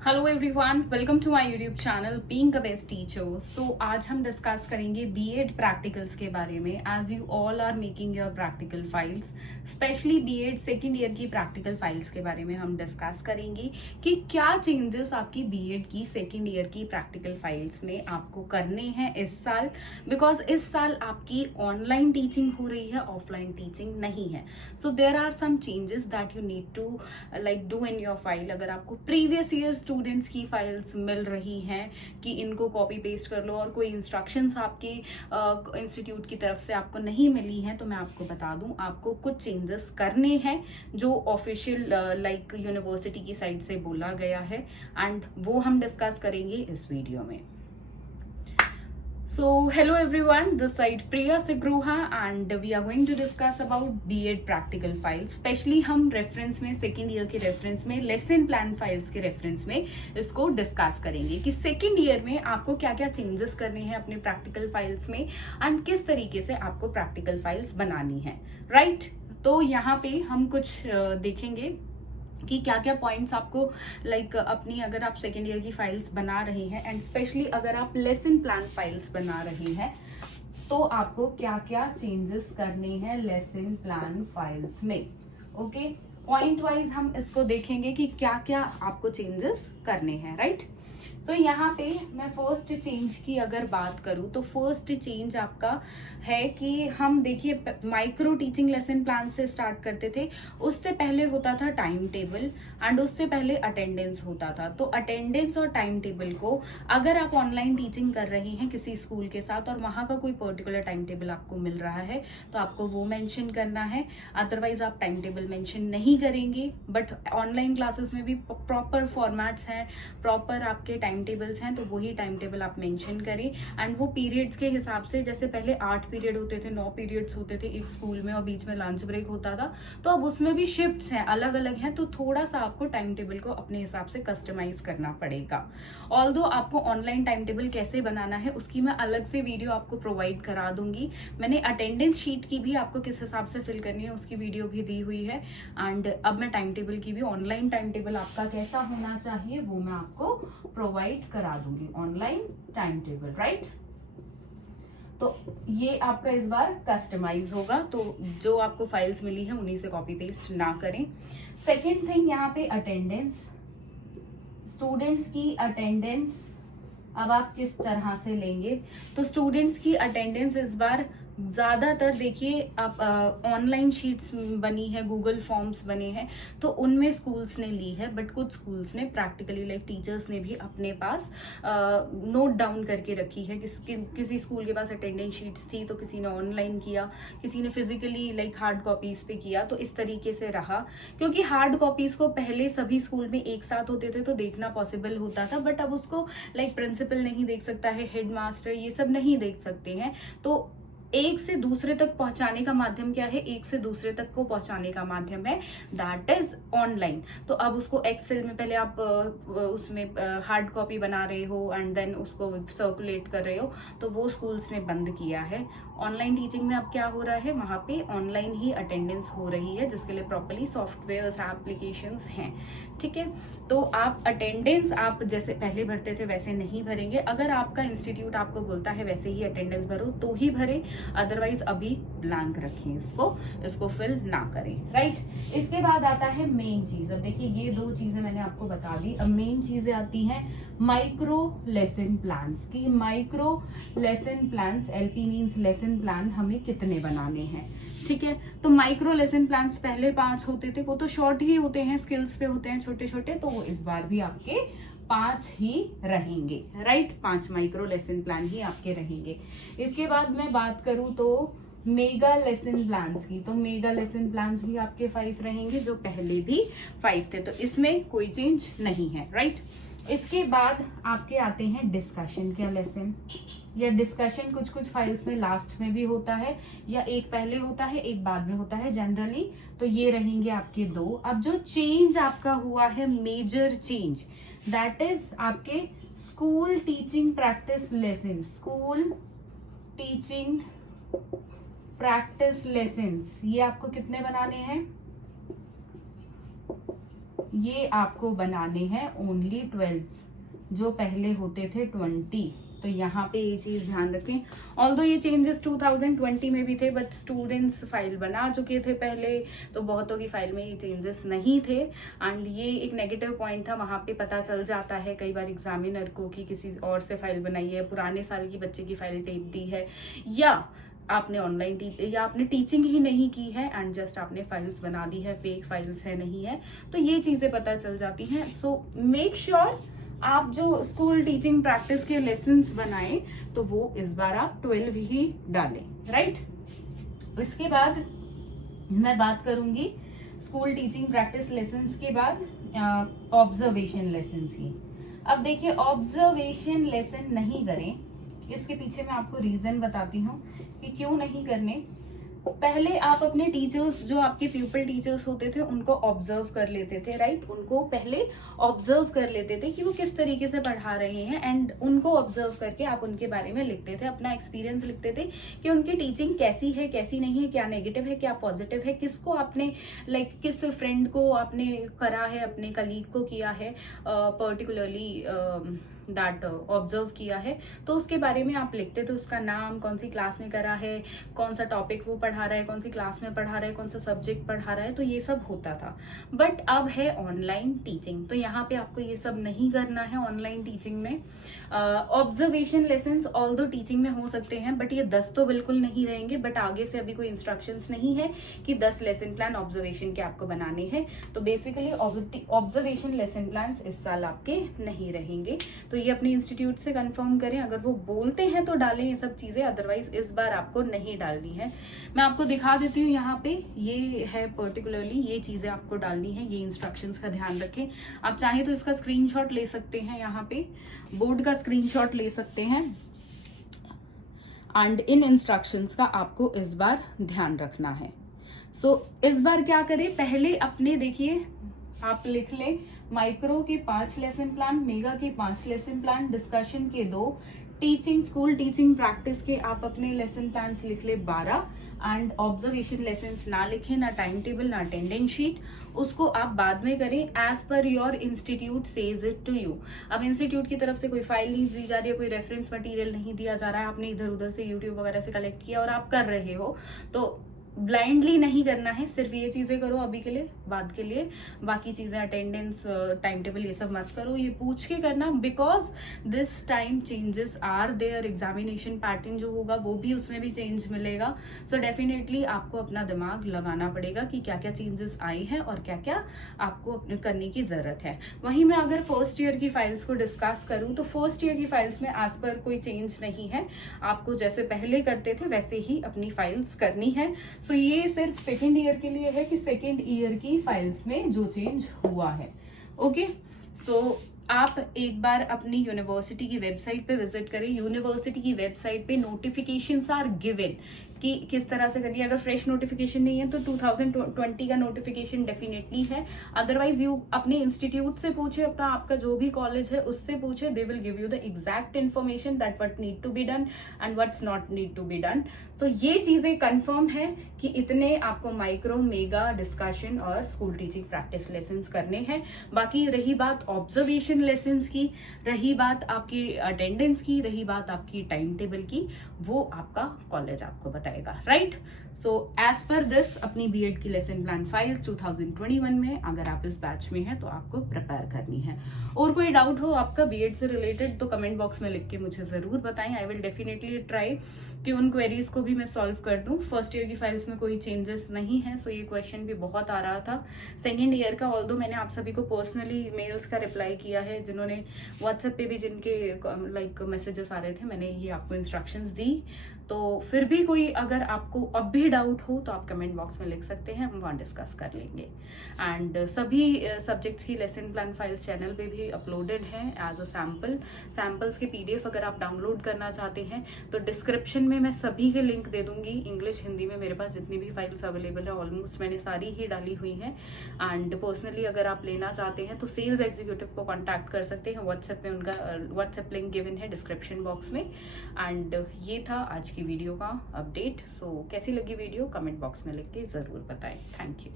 Hello everyone, welcome to my YouTube channel being a best teacher. So आज हम discuss करेंगे BEd practicals के बारे में। As you all are making your practical files, specially BEd second year की practical files के बारे में हम डिस्कस करेंगे कि क्या चेंजेस आपकी बीएड की सेकेंड ईयर की प्रैक्टिकल फाइल्स में आपको करने हैं इस साल, बिकॉज इस साल आपकी ऑनलाइन टीचिंग हो रही है, ऑफलाइन टीचिंग नहीं है। So there are some changes that you need to do in your file. अगर आपको प्रीवियस ईयर स्टूडेंट्स की फाइल्स मिल रही हैं कि इनको कॉपी पेस्ट कर लो और कोई इंस्ट्रक्शंस आपके इंस्टीट्यूट की तरफ से आपको नहीं मिली हैं, तो मैं आपको बता दूं आपको कुछ चेंजेस करने हैं जो ऑफिशियल यूनिवर्सिटी की साइड से बोला गया है, एंड वो हम डिस्कस करेंगे इस वीडियो में। So hello everyone, this side Priya Sigruha and we are going to discuss about BEd practical files। Specially हम रेफरेंस में सेकेंड ईयर के रेफरेंस में लेसन प्लान फाइल्स के रेफरेंस में इसको डिस्कस करेंगे कि सेकेंड ईयर में आपको क्या क्या चेंजेस करने हैं अपने प्रैक्टिकल फाइल्स में एंड किस तरीके से आपको प्रैक्टिकल फाइल्स बनानी है, राइट। तो यहाँ पे हम कुछ देखेंगे कि क्या क्या पॉइंट्स आपको अपनी, अगर आप सेकेंड ईयर की फाइल्स बना रही हैं एंड स्पेशली अगर आप लेसन प्लान फाइल्स बना रही हैं तो आपको क्या क्या चेंजेस करने हैं लेसन प्लान फाइल्स में। ओके, पॉइंट वाइज हम इसको देखेंगे कि क्या क्या आपको चेंजेस करने हैं, राइट। तो यहाँ पे मैं फर्स्ट चेंज की अगर बात करूँ तो फर्स्ट चेंज आपका है कि हम देखिए माइक्रो टीचिंग लेसन प्लान से स्टार्ट करते थे। उससे पहले होता था टाइम टेबल एंड उससे पहले अटेंडेंस होता था। तो अटेंडेंस और टाइम टेबल को अगर आप ऑनलाइन टीचिंग कर रही हैं किसी स्कूल के साथ और वहाँ का कोई पर्टिकुलर टाइम टेबल आपको मिल रहा है तो आपको वो मेंशन करना है, अदरवाइज आप टाइम टेबल मेंशन नहीं करेंगे। बट ऑनलाइन क्लासेस में भी प्रॉपर फॉर्मेट्स हैं, प्रॉपर आपके टाइम टेबल्स हैं, तो वही टाइम टेबल आप मेंशन करें। एंड वो पीरियड्स के हिसाब से, जैसे पहले 8 पीरियड होते थे, 9 पीरियड्स होते थे एक स्कूल में और बीच में लंच ब्रेक होता था, तो अब उसमें भी शिफ्ट्स हैं, अलग अलग हैं, तो थोड़ा सा आपको टाइम टेबल को अपने हिसाब से कस्टमाइज करना पड़ेगा। ऑल्दो आपको ऑनलाइन टाइम टेबल कैसे बनाना है उसकी मैं अलग से वीडियो आपको प्रोवाइड करा दूंगी। मैंने अटेंडेंस शीट की भी आपको किस हिसाब से फिल करनी है उसकी वीडियो भी दी हुई है, एंड अब मैं टाइम टेबल की भी, ऑनलाइन टाइम टेबल आपका कैसा होना चाहिए वो मैं आपको प्रोवाइड करा दूंगी, ऑनलाइन टाइम टेबल, राइट। तो ये आपका इस बार कस्टमाइज होगा, तो जो आपको फाइल्स मिली है उन्हीं से कॉपी पेस्ट ना करें। सेकेंड थिंग, यहाँ पे अटेंडेंस, स्टूडेंट्स की अटेंडेंस अब आप किस तरह से लेंगे। तो स्टूडेंट्स की अटेंडेंस इस बार ज्यादातर देखिए आप ऑनलाइन शीट्स बनी है, गूगल फॉर्म्स बने हैं, तो उनमें स्कूल्स ने ली है, बट कुछ स्कूल्स ने प्रैक्टिकली टीचर्स ने भी अपने पास नोट डाउन करके रखी है। किसी स्कूल के पास अटेंडेंस शीट्स थी तो किसी ने ऑनलाइन किया, किसी ने फिजिकली हार्ड कॉपीज पे किया, तो इस तरीके से रहा। क्योंकि हार्ड कॉपीज को पहले सभी स्कूल में एक साथ होते थे तो देखना पॉसिबल होता था, बट अब उसको प्रिंसिपल नहीं देख सकता है, हेड मास्टर ये सब नहीं देख सकते हैं। तो एक से दूसरे तक पहुंचाने का माध्यम क्या है, एक से दूसरे तक को पहुंचाने का माध्यम है दैट इज ऑनलाइन। तो अब उसको एक्सेल में पहले आप उसमें हार्ड कॉपी बना रहे हो एंड देन उसको सर्कुलेट कर रहे हो, तो वो स्कूल्स ने बंद किया है। ऑनलाइन टीचिंग में अब क्या हो रहा है, वहां पे ऑनलाइन ही अटेंडेंस हो रही है, जिसके लिए प्रॉपरली सॉफ्टवेयर एप्लीकेशंस हैं, ठीक है। तो आप अटेंडेंस आप जैसे पहले भरते थे वैसे नहीं भरेंगे। अगर आपका इंस्टीट्यूट आपको बोलता है वैसे ही अटेंडेंस भरो तो ही भरे, अदरवाइज अभी ब्लैंक रखें, इसको फिल ना करें, राइट। इसके बाद आता है मेन चीज। अब देखिए ये दो चीजें मैंने आपको बता दी, अब मेन चीजें आती हैं माइक्रो लेसन प्लान्स की। Micro lesson plans, LP means lesson plan, हमें कितने बनाने हैं, ठीक है। तो माइक्रो लेसन प्लान्स पहले 5 होते थे, वो तो शॉर्ट ही होते हैं, स्किल्स पे होते हैं छोटे छोटे, तो वो इस बार भी आपके 5 ही रहेंगे, राइट। 5 माइक्रो लेसन प्लान ही आपके रहेंगे। इसके बाद मैं बात करूं तो मेगा लेसन प्लान्स की, तो मेगा लेसन प्लान्स भी आपके 5 रहेंगे, जो पहले भी 5 थे, तो इसमें कोई चेंज नहीं है, राइट। इसके बाद आपके आते हैं डिस्कशन के लेसन, या डिस्कशन कुछ कुछ फाइल्स में लास्ट में भी होता है, या एक पहले होता है एक बाद में होता है जनरली, तो ये रहेंगे आपके 2। अब जो चेंज आपका हुआ है, मेजर चेंज, दैट इज आपके school teaching practice lesson, school teaching practice lessons, ये आपको कितने बनाने हैं, ये आपको बनाने हैं ओनली 12, जो पहले होते थे 20। तो यहाँ पे ये चीज ध्यान रखें। ऑल्दो ये चेंजेस 2020 में भी थे, बट स्टूडेंट्स फाइल बना चुके थे पहले, तो बहुतों की फाइल में ये चेंजेस नहीं थे। एंड ये एक नेगेटिव पॉइंट था, वहां पे पता चल जाता है कई बार एग्जामिनर को कि किसी और से फाइल बनाई है, पुराने साल की बच्चे की फाइल टेप दी है, या आपने ऑनलाइन या आपने टीचिंग ही नहीं की है एंड जस्ट आपने फाइल्स बना दी है, फेक फाइल्स है नहीं है, तो ये चीजें पता चल जाती हैं। सो मेक श्योर आप जो स्कूल टीचिंग प्रैक्टिस के लेसन्स बनाएं तो वो इस बार आप 12 ही डालें, राइट। इसके बाद मैं बात करूंगी स्कूल टीचिंग प्रैक्टिस लेसन्स के बाद ऑब्जर्वेशन लेसन्स की। अब देखिए, ऑब्जर्वेशन लेसन नहीं करें, इसके पीछे मैं आपको रीजन बताती हूँ कि क्यों नहीं करने। पहले आप अपने टीचर्स, जो आपके प्यूपिल टीचर्स होते थे, उनको ऑब्जर्व कर लेते थे, राइट। उनको पहले ऑब्जर्व कर लेते थे कि वो किस तरीके से पढ़ा रहे हैं, एंड उनको ऑब्जर्व करके आप उनके बारे में लिखते थे, अपना एक्सपीरियंस लिखते थे कि उनकी टीचिंग कैसी है, कैसी नहीं है, क्या नेगेटिव है, क्या पॉजिटिव है, किसको आपने किस फ्रेंड को आपने करा है, अपने कलीग को किया है पर्टिकुलरली दैट ऑब्जर्व किया है, तो उसके बारे में आप लिखते थे, उसका नाम, कौन सी क्लास में करा है, कौन सा टॉपिक वो पढ़ा रहा है, कौन सी क्लास में पढ़ा रहा है, कौन सा सब्जेक्ट पढ़ा रहा है, तो ये सब होता था। बट अब है ऑनलाइन टीचिंग, तो यहाँ पे आपको ये सब नहीं करना है। ऑनलाइन टीचिंग में ऑब्जर्वेशन लेसन्स ऑल्दो टीचिंग में हो सकते हैं, बट ये 10 तो बिल्कुल नहीं रहेंगे। बट आगे से अभी कोई इंस्ट्रक्शंस नहीं है कि 10 लेसन प्लान ऑब्जर्वेशन के आपको बनाने हैं, तो बेसिकली ऑब्जर्वेशन लेसन प्लान इस साल आपके नहीं रहेंगे। तो ये अपने इंस्टीट्यूट से कंफर्म करें, अगर वो बोलते हैं तो डालें ये सब चीजें, अदरवाइज इस बार आपको नहीं डालनी है। मैं आपको दिखा देती हूँ, यहाँ पे ये है पर्टिकुलरली, ये चीजें आपको डालनी है, ये इंस्ट्रक्शंस का ध्यान रखें। आप चाहें तो इसका स्क्रीनशॉट ले सकते हैं, यहाँ पे बोर्ड का स्क्रीनशॉट ले सकते हैं, एंड इन इंस्ट्रक्शंस का आपको इस बार ध्यान रखना है। सो इस बार क्या करें, पहले अपने देखिए, आप लिख लें माइक्रो के 5 लेसन प्लान, मेगा के 5 लेसन प्लान, डिस्कशन के 2, टीचिंग स्कूल टीचिंग प्रैक्टिस के आप अपने लेसन प्लान लिख ले 12, एंड ऑब्जर्वेशन लेसन ना लिखें, ना टाइम टेबल, ना अटेंडेंस शीट, उसको आप बाद में करें as per your institute says it to you. अब इंस्टीट्यूट की तरफ से कोई फाइल नहीं दी जा रही है, कोई रेफरेंस मटेरियल नहीं दिया जा रहा है, आपने इधर उधर से यूट्यूब वगैरह से कलेक्ट किया और आप कर रहे हो, तो ब्लाइंडली नहीं करना है, सिर्फ ये चीजें करो अभी के लिए, बाद के लिए बाकी चीजें अटेंडेंस, टाइम टेबल, ये सब मत करो, ये पूछ के करना, because this time changes are there, examination pattern जो होगा वो भी, उसमें भी चेंज मिलेगा। सो डेफिनेटली आपको अपना दिमाग लगाना पड़ेगा कि क्या क्या चेंजेस आए हैं और क्या क्या आपको करने की जरूरत है। वहीं मैं अगर फर्स्ट ईयर की फाइल्स को डिस्कस करूं तो फर्स्ट ईयर की फाइल्स में एज पर कोई चेंज नहीं है, आपको जैसे पहले करते थे वैसे ही अपनी फाइल्स करनी है। सो ये सिर्फ सेकेंड ईयर के लिए है कि सेकेंड ईयर की फाइल्स में जो चेंज हुआ है। ओके, सो आप एक बार अपनी यूनिवर्सिटी की वेबसाइट पे विजिट करें। यूनिवर्सिटी की वेबसाइट पे नोटिफिकेशंस आर गिवन कि किस तरह से करनी है। अगर फ्रेश नोटिफिकेशन नहीं है तो 2020 का नोटिफिकेशन डेफिनेटली है, अदरवाइज यू अपने इंस्टीट्यूट से पूछे, अपना आपका जो भी कॉलेज है उससे पूछे, they will give you the exact information that what need to be done and what's not need to be done. So ये चीजें कंफर्म है कि इतने आपको माइक्रो, मेगा, डिस्कशन और स्कूल टीचिंग प्रैक्टिस लेसन्स करने हैं। बाकी रही बात ऑब्जर्वेशन लेसन्स की, रही बात आपकी अटेंडेंस की, रही बात आपकी टाइम टेबल की, वो आपका कॉलेज आपको बताएगा, right. So as per this अपनी बीएड की लेसन प्लान फाइल 2021 में अगर आप इस बैच में हैं तो आपको प्रिपेयर करनी है। और कोई डाउट हो आपका बीएड से रिलेटेड तो कमेंट बॉक्स में लिख के मुझे जरूर बताएं। आई विल डेफिनेटली ट्राई कि उन क्वेरीज को भी मैं सॉल्व कर दूं। फर्स्ट ईयर की फाइल्स में कोई चेंजेस नहीं है, सो ये क्वेश्चन भी बहुत आ रहा था। सेकेंड ईयर का ऑल्दो मैंने आप सभी को पर्सनली मेल्स का रिप्लाई किया है, जिन्होंने व्हाट्सएप पे भी जिनके लाइक मैसेजेस आ रहे थे, मैंने ये आपको इंस्ट्रक्शंस दी। तो फिर भी कोई अगर आपको अब भी डाउट हो तो आप कमेंट बॉक्स में लिख सकते हैं, हम वहाँ डिस्कस कर लेंगे। एंड सभी सब्जेक्ट्स की लेसन प्लान फाइल्स चैनल पे भी अपलोडेड हैं एज अ सैम्पल्स के पीडीएफ अगर आप डाउनलोड करना चाहते हैं तो डिस्क्रिप्शन में मैं सभी के लिंक दे दूंगी। इंग्लिश, हिंदी में मेरे पास जितनी भी फाइल्स अवेलेबल है ऑलमोस्ट मैंने सारी ही डाली हुई हैं। एंड पर्सनली अगर आप लेना चाहते हैं तो सेल्स एग्जीक्यूटिव को कॉन्टैक्ट कर सकते हैं, व्हाट्सएप में उनका व्हाट्सएप लिंक गिवन है डिस्क्रिप्शन बॉक्स में। एंड ये था आज की वीडियो का अपडेट। सो कैसी लगी वीडियो कमेंट बॉक्स में लिख के जरूर बताएं। Thank you.